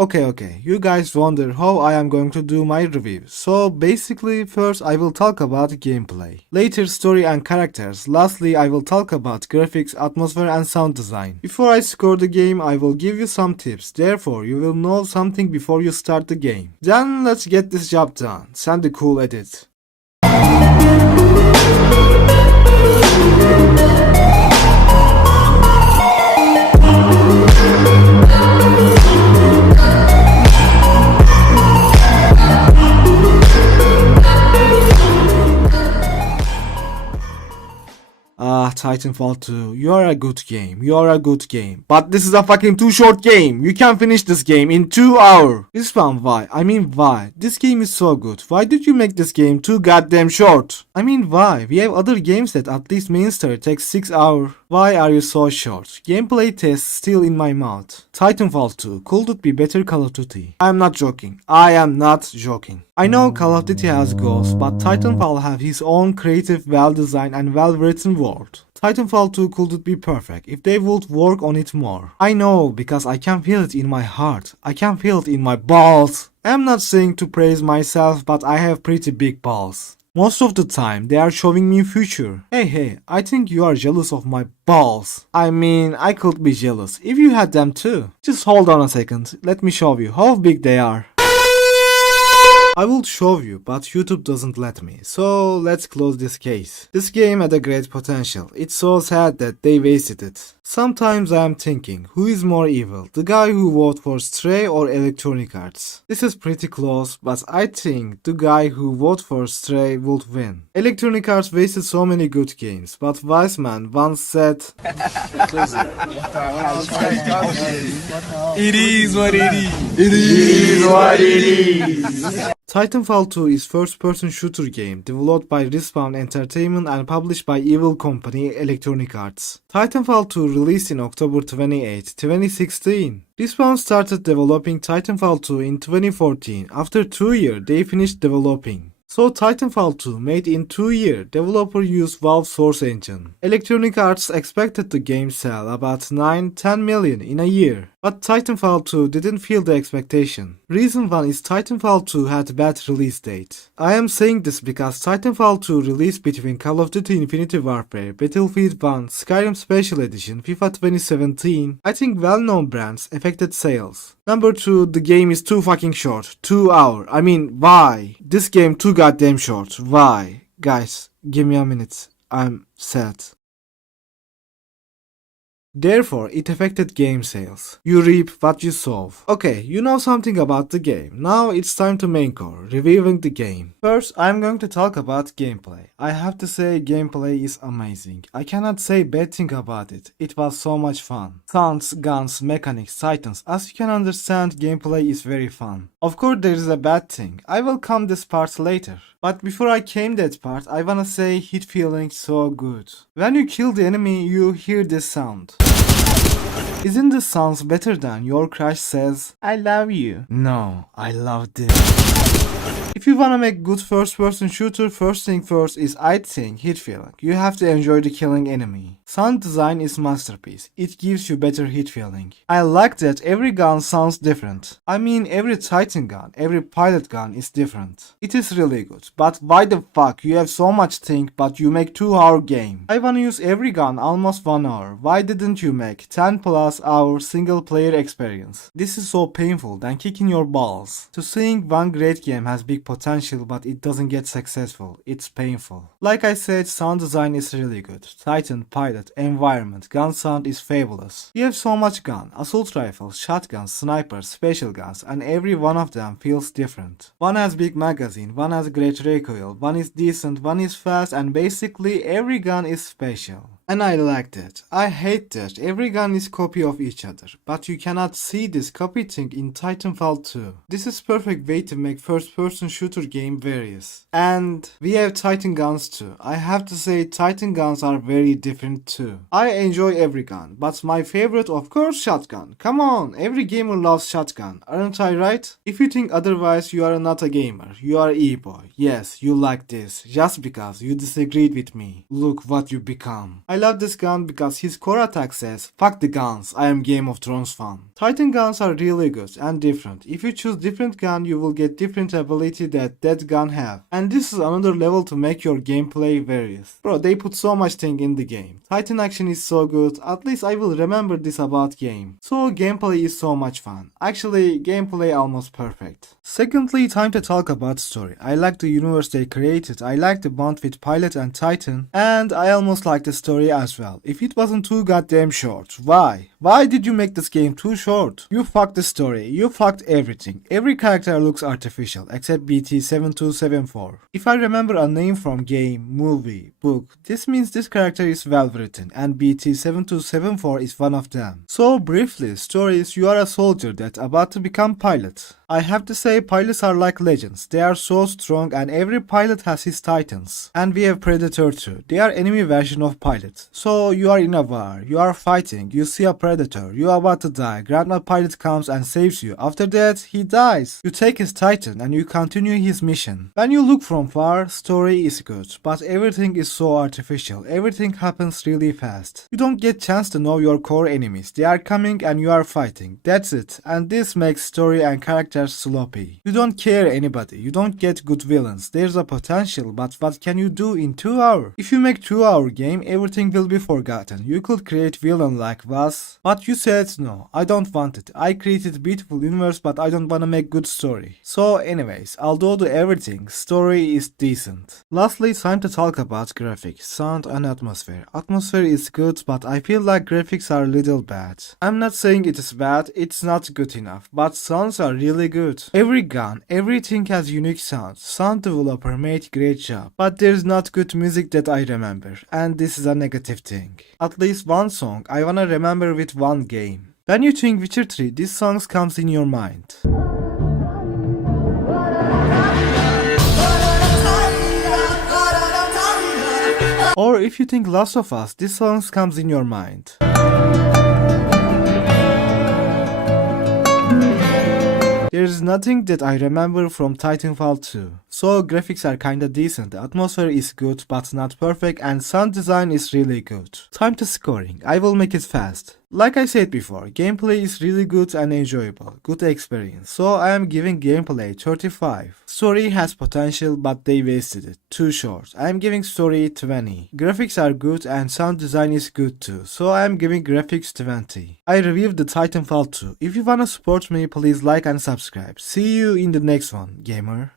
Okay, you guys wonder how I am going to do my review. So basically, first I will talk about gameplay, later story and characters, lastly I will talk about graphics, atmosphere and sound design. Before I score the game, I will give you some tips, therefore you will know something before you start the game. Then let's get this job done. Send the cool edit. Titanfall 2, you are a good game, but this is a fucking too short game. You can finish this game in 2 hours. Respawn, why? This game is so good. Why did you make this game too goddamn short? Why? We have other games that at least main story takes 6 hours. Why are you so short? Gameplay tests still in my mouth. Titanfall 2, could it be better Call of Duty? I am not joking. I know Call of Duty has goals, but Titanfall have his own creative, well-designed and well-written world. Titanfall 2 couldn't be perfect if they would work on it more. I know, because I can feel it in my heart. I can feel it in my balls. I'm not saying to praise myself, but I have pretty big balls. Most of the time, they are showing me future. Hey, I think you are jealous of my balls. I could be jealous if you had them too. Just hold on a second, let me show you how big they are. I will show you, but YouTube doesn't let me, so let's close this case. This game had a great potential. It's so sad that they wasted it. Sometimes I am thinking, who is more evil, the guy who voted for Stray or Electronic Arts? This is pretty close, but I think the guy who voted for Stray would win. Electronic Arts wasted so many good games, but Wiseman once said, It is what it is. It is what it is. Titanfall 2 is first-person shooter game developed by Respawn Entertainment and published by evil company Electronic Arts. Titanfall 2 released in October 28, 2016. Respawn started developing Titanfall 2 in 2014. After 2 years, they finished developing. So Titanfall 2 made in 2 years, developer used Valve Source Engine. Electronic Arts expected the game sell about 9-10 million in a year. But Titanfall 2 didn't feel the expectation. Reason one is Titanfall 2 had bad release date. I am saying this because Titanfall 2 released between Call of Duty Infinite Warfare, Battlefield 1, Skyrim Special Edition, FIFA 2017. I think well-known brands affected sales. Number 2, the game is too fucking short. 2 hours. Why? This game too goddamn short. Why? Guys, give me a minute. I'm sad. Therefore, it affected game sales. You reap what you sow. Okay, you know something about the game. Now it's time to main core, reviewing the game. First, I'm going to talk about gameplay. I have to say gameplay is amazing. I cannot say bad thing about it. It was so much fun. Sounds, guns, mechanics, titans. As you can understand, gameplay is very fun. Of course, there is a bad thing. I will come this part later. But before I came that part, I wanna say hit feeling so good. When you kill the enemy, you hear this sound. Isn't this sounds better than your crush says, I love you? No, I love this. If you wanna make good first-person shooter, first thing first is I think hit feeling. You have to enjoy the killing enemy. Sound design is masterpiece. It gives you better hit feeling. I like that every gun sounds different. Every Titan gun, every pilot gun is different. It is really good. But why the fuck you have so much thing but you make 2-hour game? I wanna use every gun almost 1 hour. Why didn't you make 10+ hour single player experience? This is so painful than kicking your balls. To seeing one great game has big potential but it doesn't get successful. It's painful. Like I said, sound design is really good. Titan, pilot, environment, gun sound is fabulous. You have so much gun, assault rifles, shotguns, snipers, special guns, and every one of them feels different. One has big magazine, one has great recoil, one is decent, one is fast, and basically every gun is special. And I like that. I hate that every gun is copy of each other, but you cannot see this copy thing in Titanfall 2. This is perfect way to make first-person shooter game various. And we have Titan guns too. I have to say Titan guns are very different too. I enjoy every gun, but my favorite of course shotgun. Come on, every gamer loves shotgun, aren't I right? If you think otherwise, you are not a gamer. You are e-boy. Yes, you like this, just because you disagreed with me. Look what you become. I love this gun because his core attack says, "Fuck the guns, I am Game of Thrones fan." Titan guns are really good and different. If you choose different gun, you will get different ability that gun have. And this is another level to make your gameplay various. Bro, they put so much thing in the game. Titan action is so good, at least I will remember this about game. So gameplay is so much fun. Actually, gameplay almost perfect. Secondly, time to talk about story. I like the universe they created, I like the bond with Pilot and Titan, and I almost like the story as well. If it wasn't too goddamn short, why? Why did you make this game too short? You fucked the story, you fucked everything. Every character looks artificial, except BT7274. If I remember a name from game, movie, book, this means this character is well written, and BT7274 is one of them. So briefly, story is you are a soldier that about to become pilot. I have to say pilots are like legends. They are so strong and every pilot has his titans. And we have Predator too. They are enemy version of pilot. So you are in a war, you are fighting, you see a predator, you are about to die, Grandma Pilot comes and saves you. After that, he dies. You take his titan and you continue his mission. When you look from far, story is good, but everything is so artificial. Everything happens really fast. You don't get chance to know your core enemies. They are coming and you are fighting. That's it. And this makes story and character sloppy. You don't care anybody, you don't get good villains. There's a potential, but what can you do in 2 hours? If you make 2-hour game, everything will be forgotten. You could create villain like Vas, but you said no, I don't want it. I created beautiful universe, but I don't wanna make good story. So anyways, although the everything, story is decent. Lastly, time to talk about graphics, sound and atmosphere. Atmosphere is good, but I feel like graphics are a little bad. I'm not saying it is bad, it's not good enough, but sounds are really good. Every gun, everything has unique sounds. Sound developer made great job, but there's not good music that I remember, and this is a negative thing. At least one song I wanna remember with one game. When you think Witcher 3, this song comes in your mind. Or if you think Last of Us, this song comes in your mind. There's nothing that I remember from Titanfall 2. So graphics are kinda decent, the atmosphere is good but not perfect, and sound design is really good. Time to scoring, I will make it fast. Like I said before, gameplay is really good and enjoyable, good experience, so I am giving gameplay 35. Story has potential but they wasted it, too short. I am giving story 20. Graphics are good and sound design is good too, so I am giving graphics 20. I reviewed the Titanfall 2. If you wanna support me, please like and subscribe. See you in the next one, gamer.